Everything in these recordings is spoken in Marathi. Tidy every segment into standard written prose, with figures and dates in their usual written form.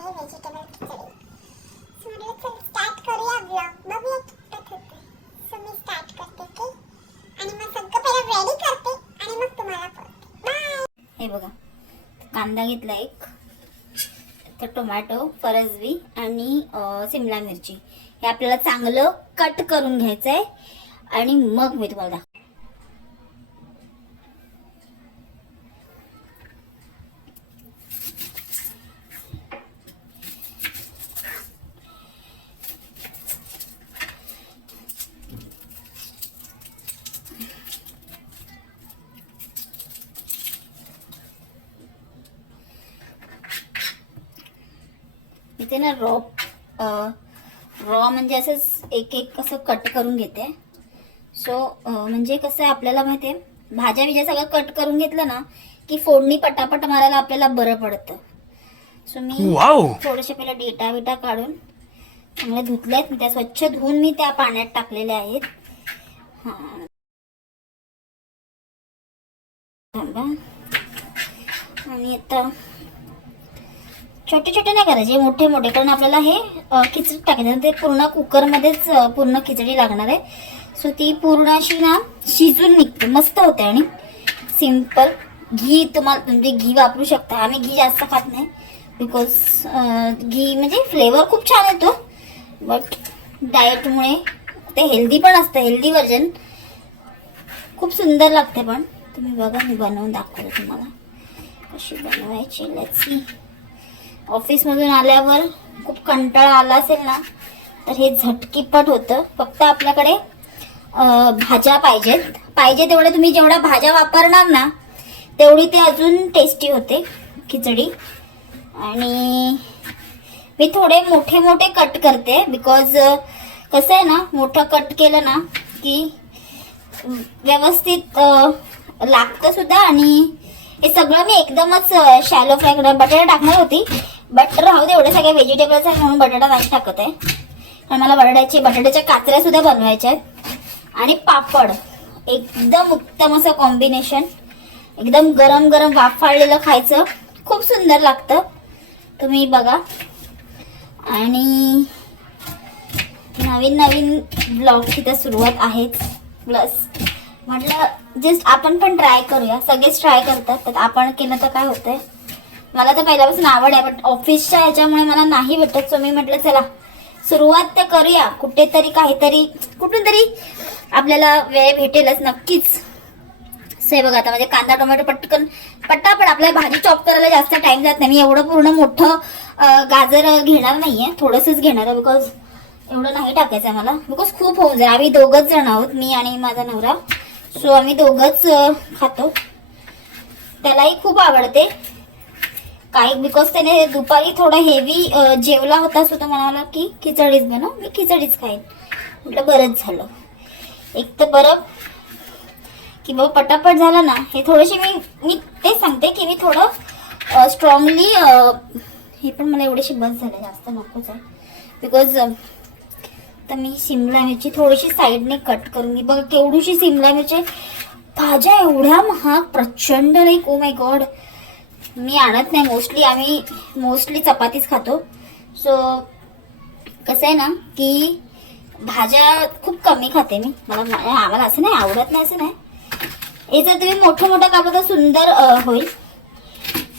आहे व्हेजिटेबल खिचडी. सो म्हटलं चल स्टार्ट करूया ब्लॉग, बघूया कितपत होते. सो मी स्टार्ट करते की आणि मग सगळं पहिलं रेडी करते आणि मग तुम्हाला कळते. बाय. हे बघा, कांदा घेतला एक, तर टोमॅटो, फरसबी आणि सिमला मिरची हे आपल्याला चांगलं कट करून घ्यायचं आहे आणि मग मी तुम्हाला दाखवते. इथे ना रॉ म्हणजे असंच एक एक असं कट करून घेते. सो म्हणजे कसं आहे, आपल्याला माहिती आहे भाज्या बिज्या सगळं कट करून घेतलं ना की फोडणी पटापट मारायला आपल्याला बरं पडतं. सो मी थोडेसे पहिला डेटा बिटा काढून चांगले धुतलेत, त्या स्वच्छ धुवून मी त्या पाण्यात टाकलेले आहेत. हां, आणि आता छोटे छोटे नाही करायचे, मोठे मोठे, कारण आपल्याला हे खिचडी टाकायचं, ते पूर्ण कुकरमध्येच पूर्ण खिचडी लागणार आहे. सो ती पूर्ण अशी ना शिजून निघते, मस्त होते. आणि सिंपल घी, तुम्ही घी वापरू शकता. आम्ही घी जास्त खात नाही बिकॉज घी म्हणजे फ्लेवर खूप छान येतो, बट डाएटमुळे ते हेल्दी पण असतं, हेल्दी व्हर्जन खूप सुंदर लागते. पण तुम्ही बघा, मी बनवून दाखवते तुम्हाला कशी बनवायची. Let's see. ऑफिसमधून आल्यावर खूप कंटाळा आला असेल ना, तर हे झटकीपट होतं. फक्त आपल्याकडे भाज्या पाहिजे तेवढ्या तुम्ही जेवढ्या भाज्या वापरणार ना तेवढी ते अजून टेस्टी होते खिचडी. आणि मी थोडे मोठे मोठे कट करते बिकॉज कसं आहे ना, मोठं कट केलं ना की व्यवस्थित लागतं सुद्धा. आणि हे सगळं मी एकदमच शॅलो फ्राय करणार. बटाटा टाकणार होती, बट राहू दे, एवढे सगळे व्हेजिटेबल्स आहेत म्हणून बटाटा नाही टाकत आहे. कारण मला बटाट्याच्या काचऱ्या सुद्धा बनवायच्या आहेत. आणि पापड, एकदम उत्तम असं कॉम्बिनेशन. एकदम गरम गरम वाफाळलेलं खायचं, खूप सुंदर लागतं. तुम्ही बघा. आणि नवीन नवीन ब्लॉगची तर सुरुवात आहेच, प्लस म्हटलं जस्ट आपण पण ट्राय करूया. सगळेच ट्राय करतात, तर आपण केलं तर काय होतंय. मला तर पहिल्यापासून आवड आहे, बट ऑफिसच्या ह्याच्यामुळे मला नाही भेटत. सो मी म्हटलं चला सुरुवात तर करूया, कुठेतरी काहीतरी कुठून तरी आपल्याला वेळ भेटेलच नक्कीच. से बघा, आता म्हणजे कांदा टोमॅटो पटापट आपल्याला भाजी चॉप करायला जास्त टाइम जात नाही. मी एवढं पूर्ण मोठं गाजर घेणार नाहीये, थोडंसंच घेणार आहे बिकॉज एवढं नाही टाकायचं आहे मला, बिकॉज खूप होऊन जाईल. आम्ही दोघंच जण आहोत, मी आणि माझा नवरा. सो आम्ही दोघंच खातो. त्यालाही खूप आवडते काही, बिकॉज त्याने दुपारी थोडा हेवी जेवला होता. सो तो म्हणाला की खिचडीच बनव, मी खिचडीच खाईन. म्हटलं बरंच झालं. एक तर बरं की मग पटापट झालं ना. हे थोडेसे मी ते सांगते की मी थोडं स्ट्रॉंगली, हे पण मला एवढेसे बस झाले, जास्त नकोच आहे. बिकॉज तर मी सिमला मिरची थोडीशी साईडने कट करून घे. बघा केवढीशी सिमला मिरची. भाज्या एवढ्या महाग, प्रचंड, लाईक ओ माय गॉड. मी आणत नाही मोस्टली, आम्ही मोस्टली चपातीच खातो. सो कसं आहे ना की भाज्या खूप कमी खाते मी. आम्हाला असं नाही आवडत नाही असं नाही. हे जर तुम्ही मोठं मोठं कापलं तर सुंदर होईल.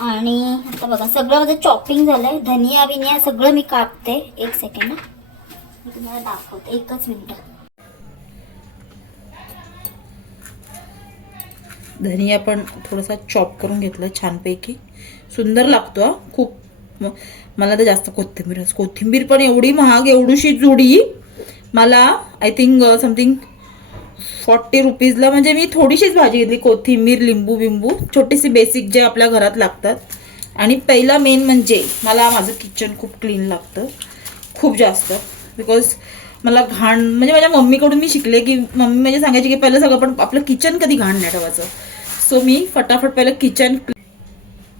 आणि आता बघा सगळं माझं चॉपिंग झालंय. धनिया बिनिया सगळं मी कापते. एक सेकंड मी तुम्हाला दाखवते, एकच मिनिट. धनिया पण थोडासा चॉप करून घेतला छानपैकी, सुंदर लागतो खूप. मला तर जास्त कोथिंबीर पण एवढी महाग, एवढीशी जुडी मला आय थिंक समथिंग 40 रुपीजला. म्हणजे मी थोडीशीच भाजी घेतली, कोथिंबीर, लिंबू बिंबू, छोटीशी बेसिक जे आपल्या घरात लागतात. आणि पहिला मेन म्हणजे मला माझं किचन खूप क्लीन लागतं, खूप जास्त. बिकॉज मला घाण म्हणजे माझ्या मम्मीकडून मी शिकले की मम्मी म्हणजे सांगायची की पहिलं सगळं पण आपलं किचन कधी घाण नाही ठेवायचं. सो मी फटाफट पहिलं किचन.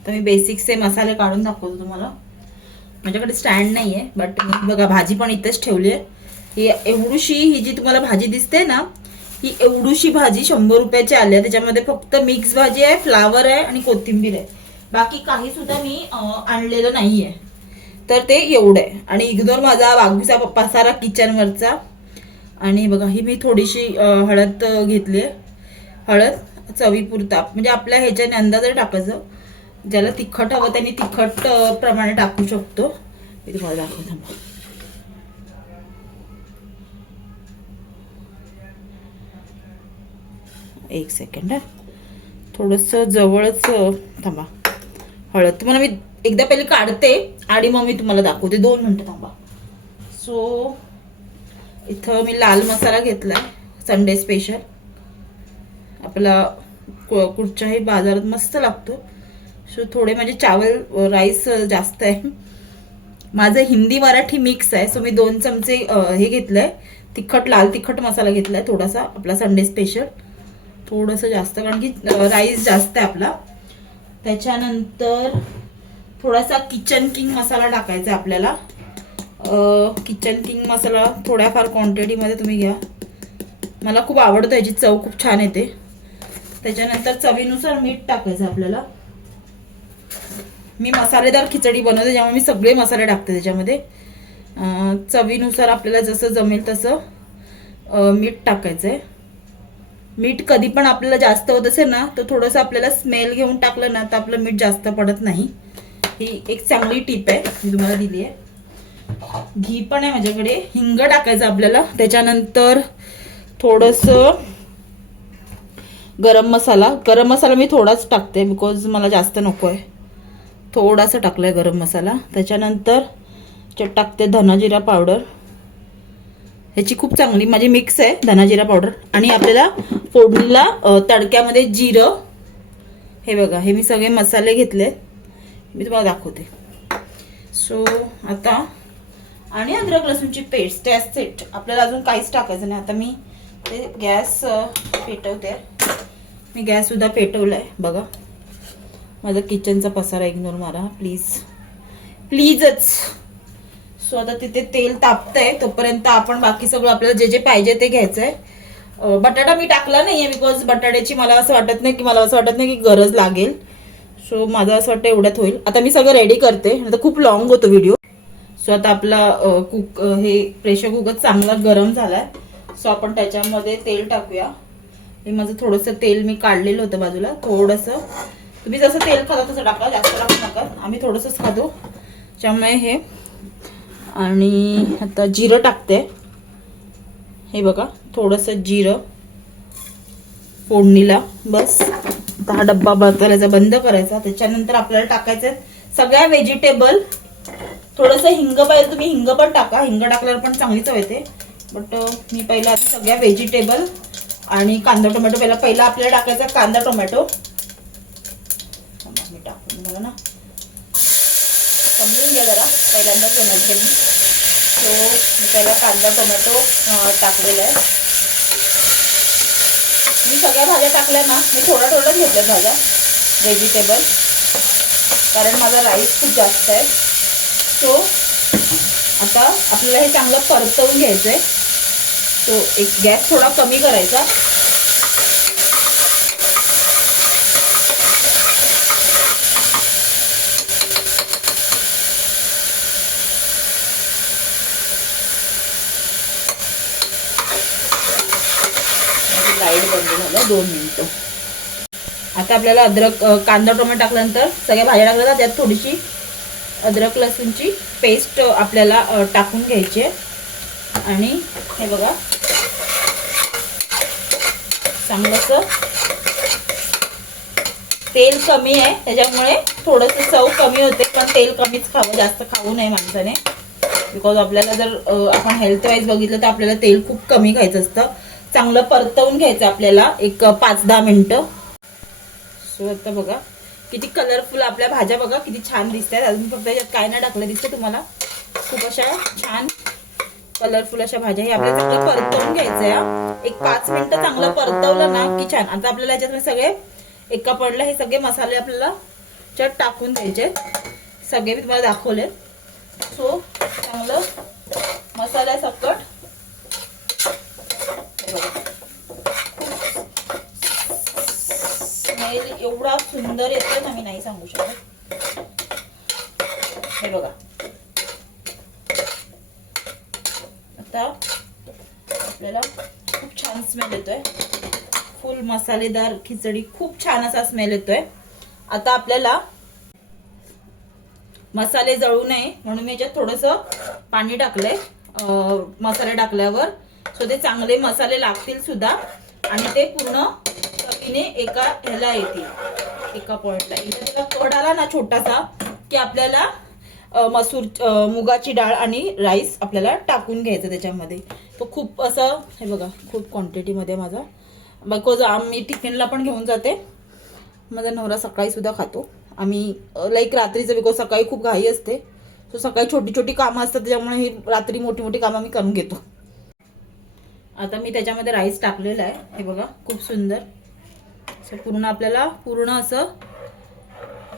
तर मी बेसिकचे मसाले काढून दाखवतो तुम्हाला. माझ्याकडे स्टँड नाही आहे, बट मी बघा भाजी पण इथेच ठेवली आहे. ही एवढीशी, ही जी तुम्हाला भाजी दिसते ना, ही एवढीशी भाजी 100 रुपयाची आली आहे. त्याच्यामध्ये फक्त मिक्स भाजी आहे, फ्लावर आहे आणि कोथिंबीर आहे. बाकी काही सुद्धा मी आणलेलं नाहीये. तर ते एवढं आहे. आणि इग्नोर माझा बागूचा पसारा किचनवरचा. आणि बघा ही मी थोडीशी हळद घेतली आहे. हळद चवीपुरता, म्हणजे आपल्या ह्याच्याने अंदाजे टाकायचं. ज्याला तिखट हवं त्यांनी तिखट प्रमाणे टाकू शकतो. मी तुम्हाला दाखवतो. एक सेकंड, थोडंसं जवळच थांबा. हळद तुम्हाला मी एकदा पहिले काढते आणि मग मी तुम्हाला दाखवते. 2 मिनिटं थांबा. सो इथं मी लाल मसाला घेतलाय संडे स्पेशल. आपला कुठच्याही बाजारात मस्त लागतो. सो थोडे म्हणजे चावल राईस जास्त आहे. माझं हिंदी मराठी मिक्स आहे. सो मी 2 चमचे हे घेतलंय तिखट, लाल तिखट मसाला घेतलाय थोडासा, आपला संडे स्पेशल. थोडंसं जास्त, कारण की राईस जास्त आहे आपला. त्याच्यानंतर थोडासा किचन किंग मसाला टाकायचा आपल्याला. किचन किंग मसाला थोड्याफार क्वांटिटीमध्ये तुम्ही घ्या. मला खूप आवडतं, याची चव खूप छान येते. त्याच्यानंतर चवीनुसार मीठ टाकायचं आपल्याला. मी मसालेदार खिचडी बनवते त्यामुळे मी सगळे मसाले टाकते त्याच्यामध्ये. चवीनुसार आपल्याला जसं जमेल तसं मीठ टाकायचं आहे. मीठ कधी पण आपल्याला जास्त होत असेल ना तर थोडंसं आपल्याला स्मेल घेऊन टाकलं ना तर आपलं मीठ जास्त पडत नाही. ही एक चांगली टिप आहे मी तुम्हाला दिली आहे. घी पण आहे माझ्याकडे. हिंग टाकायचं आपल्याला. त्याच्यानंतर थोडंसं गरम मसाला मी थोडाच टाकते बिकॉज मला जास्त नको आहे. थोडासा टाकलाय गरम मसाला. त्याच्यानंतर टाकते धना-जिरा पावडर. ह्याची खूप चांगली माझी मिक्स आहे धना-जिरा पावडर. आणि आपल्याला फोडणीला तडक्यामध्ये जिरं, हे बघा हे मी सगळे मसाले घेतले, मी तुम्हाला दाखवते. सो आता आणि अद्रक लसूणची पेस्ट, त्याच सेट. आपल्याला अजून काहीच टाकायचं नाही. आता मी ते गॅस पेटवते. मी गॅस सुद्धा पेटवलाय. बघा माझा किचनचा पसारा इग्नोर मारा प्लीजच. सो आता तिथे तेल तापतंय तोपर्यंत आपण बाकी सगळं आपल्याला जे जे पाहिजे ते घ्यायचंय. बटाटा मी टाकला नाहीये बिकॉज बटाट्याची मला असं वाटत नाही की गरज लागेल. सो माझं असं वाटतं एवढ्यात होईल. आता मी सगळं रेडी करते, आता खूप लॉंग होतो व्हिडिओ. सो आता आपला हे प्रेशर कुकर चांगला गरम झालाय. सो आपण त्याच्यामध्ये तेल टाकूया. हे माझं थोडंसं तेल मी काढलेलं होतं बाजूला. थोडंसं तुम्ही जसं तेल खाता तसं टाका, जास्त टाकू नका. आम्ही थोडंसंच खातो त्यामुळे हे. आणि आता जिरं टाकते. हे बघा थोडंसं जिरं फोडणीला. बस आता हा डब्बा बदलायचा, बंद करायचा. त्याच्यानंतर आपल्याला टाकायचं सगळ्या व्हेजिटेबल. थोडंसं हिंग पाहिजे तुम्ही हिंग पण टाका. हिंग टाकल्यावर पण चांगली चव येते. बट मी पहिला आता सगळ्या व्हेजिटेबल आणि कांदा टोमॅटो पहिला आपल्याला टाकायचा कांदा टोमॅटो. मी टाकून मला ना समजून घ्या जरा, पहिल्यांदाच बनवते मी. सो मी पहिला कांदा टोमॅटो टाकलेला आहे. मी सगळ्या भाज्या टाकल्या ना, मी थोडं घेतल्या भाज्या व्हेजिटेबल, कारण माझा राईस खूप जास्त आहे. सो आता आपल्याला हे चांगलं परतवून घ्यायचं आहे. सो एक गॅस थोडा कमी करायचा. लाईट बंद झालं. 2 मिनिटं. आता आपल्याला अद्रक कांदा टोमॅटो टाकल्यानंतर सगळ्या भाज्या टाकल्या त्यात थोडीशी अद्रक लसूणची पेस्ट आपल्याला टाकून घ्यायची आहे. आणि हे बघा चांगलंसं तेल कमी आहे त्याच्यामुळे थोडंसं चव कमी होते. पण तेल कमीच खावं, जास्त खाऊ नये माणसाने. बिकॉज आपल्याला जर आपण हेल्थ वाईज बघितलं तर आपल्याला तेल खूप कमी खायचं असतं. चांगलं परतवून घ्यायचं आपल्याला एक 5-10 मिनिटं. सो आता बघा किती कलरफुल आपल्या भाज्या बघा किती छान दिसतात. अजून फक्त याच्यात काय नाही टाकलं दिसतं तुम्हाला. खूप अशा छान कलरफुल अशा भाज्या. हे आपल्याला चांगलं परतवून घ्यायचं. एक 5 मिनिटं चांगलं परतवलं ना की छान. आता आपल्याला याच्यात सगळे एका पडलं हे सगळे मसाले आपल्याला त्यात टाकून द्यायचे. सगळे मी तुम्हाला दाखवले. सो चांगलं मसाला सकट स्मेल एवढा सुंदर येतो ना मी नाही सांगू शकत. हे बघा आता आपल्याला खूप छान स्मेल येतोय, फुल मसालेदार खिचडी, खूप छान असा स्मेल येतोय. आता आपल्याला मसाले जळू नये म्हणून मी याच्यात थोडंसं पाणी टाकलंय मसाले टाकल्यावर, सो ते चांगले मसाले लागतील सुद्धा आणि ते पूर्ण चवीने एका ह्याला येतील, एका पॉइंटला. इथे त्याला कड आला ना छोटासा की आपल्याला मुगाची डाळ आणि राईस आपल्याला टाकून घ्यायचं त्याच्यामध्ये. तो खूप असं हे बघा खूप क्वांटिटीमध्ये माझा, बिकॉज आम्ही टिफिनला पण घेऊन जाते, माझा नवरा सकाळी सुद्धा खातो आम्ही, लाईक रात्रीचं, बिकॉज सकाळी खूप घाई असते, सो सकाळी छोटी छोटी कामं असतात त्याच्यामुळे ही रात्री मोठी मोठी कामं आम्ही करून घेतो. आता मी त्याच्यामध्ये राईस टाकलेला आहे, हे बघा खूप सुंदर. सो पूर्ण आपल्याला पूर्ण असं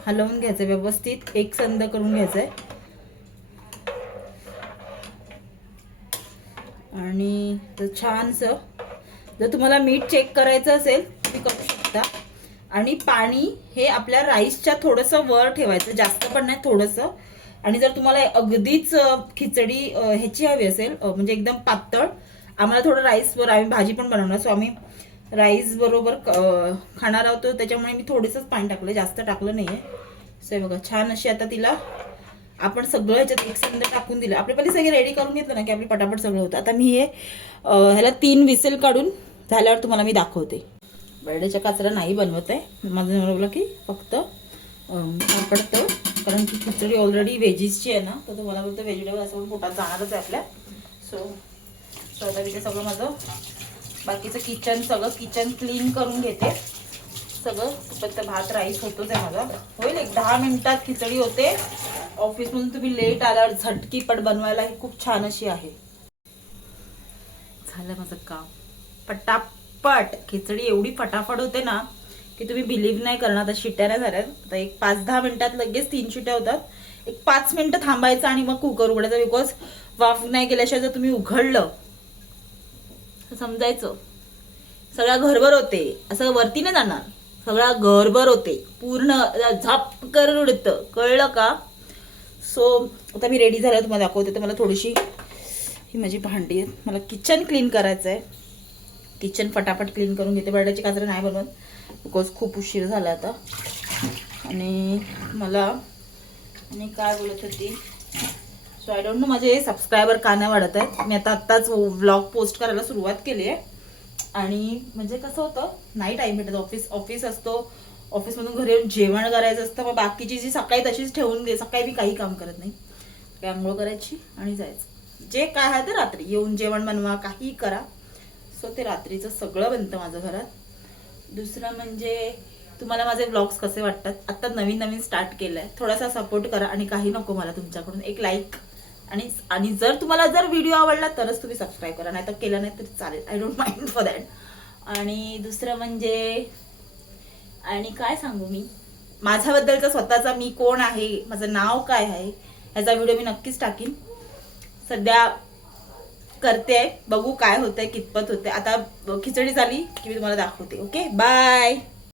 हलवून घ्यायचं, व्यवस्थित एकसंध करून घ्यायचंय. आणि छानसं जर तुम्हाला मीठ चेक करायचं असेल तुम्ही करू शकता. आणि पाणी हे आपल्या राईसच्या थोडंसं वर ठेवायचं, जास्त पण नाही, थोडंसं. आणि जर तुम्हाला अगदीच खिचडी ह्याची हवी असेल म्हणजे एकदम पातळ, आम्हाला थोडं राईसवर, आम्ही भाजी पण बनवणार, सो आम्ही राईस बरोबर खाणार आहोत, त्याच्यामुळे मी थोडंसंच पाणी टाकलं, जास्त टाकलं नाहीये. सो बघा छान अशी आता तिला आपण सगळं ह्याच्यात एकसंध टाकून दिलं. आपले पहिले सगळे रेडी करून घेतलं ना की आपली पटापट सगळं होतं. आता मी हे ह्याला 3 विसेल काढून झाल्यावर तुम्हाला मी दाखवते. बर्डेचा कचरा नाही बनवत आहे, माझं म्हणलं की फक्त पडतं, कारण की खिचडी ऑलरेडी व्हेजीसची आहे ना, तर तुम्हाला बोलतो व्हेजिटेबल असं पोटात जाणारच आहे आपल्या. सो आता तिथे सगळं माझं बाकीचं किचन क्लीन करून घेते सगळं. फक्त भात राईस होतोच आहे माझा, होईल 10 मिनिटात खिचडी होते. ऑफिसमधून तुम्ही लेट आल्यावर झटकीपट बनवायला ही खूप छान अशी आहे. झालं माझं काम पटापट. खिचडी एवढी फटाफट होते ना की तुम्ही बिलीव्ह नाही करणार. आता शिट्ट्या नाही झाल्यात, आता एक 5-10 मिनिटात लगेच 3 शिट्ट्या होतात. एक 5 मिनिटं थांबायचं आणि मग कुकर उघडायचा, बिकॉज वाफ नाही केल्याशिवाय जर तुम्ही उघडलं समजायचं सगळा घरभर होते, असं वरती नाही जाणार, सगळा घरभर होते, पूर्ण झाप करून उडतं, कळलं का? सो आता मी रेडी झालं, तुम्हाला दाखवते. तर मला थोडीशी ही माझी भांडी आहेत, मला किचन क्लीन करायचं आहे. किचन फटाफट क्लीन करून घेते. बर्ड्याची काजरं नाही बनवत बिकॉज खूप उशीर झाला आता. आणि मला आणि काय बोलत होती, सो आय डोंट नो माझे सबस्क्रायबर का नाही वाढत आहेत. मी आत्ताच व्लॉग पोस्ट करायला सुरुवात केली आहे. आणि म्हणजे कसं होतं, नाही टाईम भेटत, ऑफिस असतो, ऑफिसमधून घरी येऊन जेवण करायचं असतं. मग बाकीची जी सकाळी तशीच ठेवून दे, सकाळी मी काही काम करत नाही, आंघोळ करायची आणि जायचं. जे काय आहे ते रात्री येऊन जेवण बनवा, काही करा. सो ते रात्रीचं सगळं बनतं माझं घरात. दुसरं म्हणजे तुम्हाला माझे व्लॉग्स कसे वाटतात, आत्ता नवीन स्टार्ट केलंय, थोडासा सपोर्ट करा. आणि काही नको मला तुमच्याकडून, एक लाईक. आणि जर तुम्हाला व्हिडिओ आवडला तरच तुम्ही सबस्क्राईब करा, नाही तर केलं नाही तरी चालेल, I don't mind for that. आणि दुसरं म्हणजे आणि काय सांगू, मी माझ्याबद्दलचा स्वतःचा मी कोण आहे, माझं नाव काय आहे ह्याचा व्हिडिओ मी नक्कीच टाकीन. सध्या करते, बघू काय होतंय, कितपत होते. आता खिचडी झाली की मी तुम्हाला दाखवते. Okay, bye.